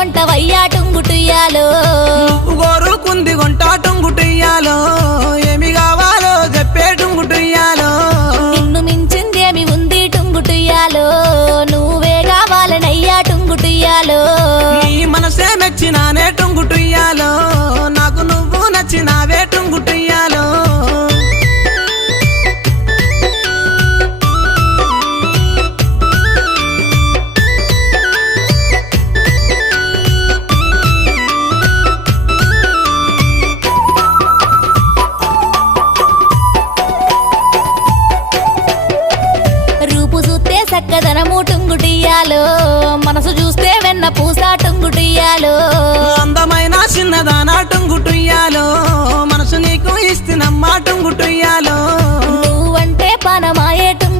కొంటవయ్యా టుంగుటుయ్యాలో నువ్వు కోరుకుంది కొంటా టుంగుటుయ్యాలో ఏమి కావాలో చెప్పే టుంగుటుయ్యాలో నిన్ను మించిందేమి ఉంది టుంగుటుయ్యాలో నువ్వే కావాలనయ్యా టుంగుటుయ్యాలో నీ మనసే మెచ్చినానే టుంగుటుయ్యాలో నాకు నువ్వు నచ్చినావే టుంగుటుయ్యాలో రూపు చూస్తే చక్కదనము టుంగుటియ్యాలో మనసు చూస్తే వెన్న పూస టుంగుటియ్యాలో అందమైన చిన్నదానా టుంగుటుయ్యాలో మనసు నీకు ఇస్తున్నమ్మా టుంగుటుయ్యాలో నువ్వంటే పనమాయే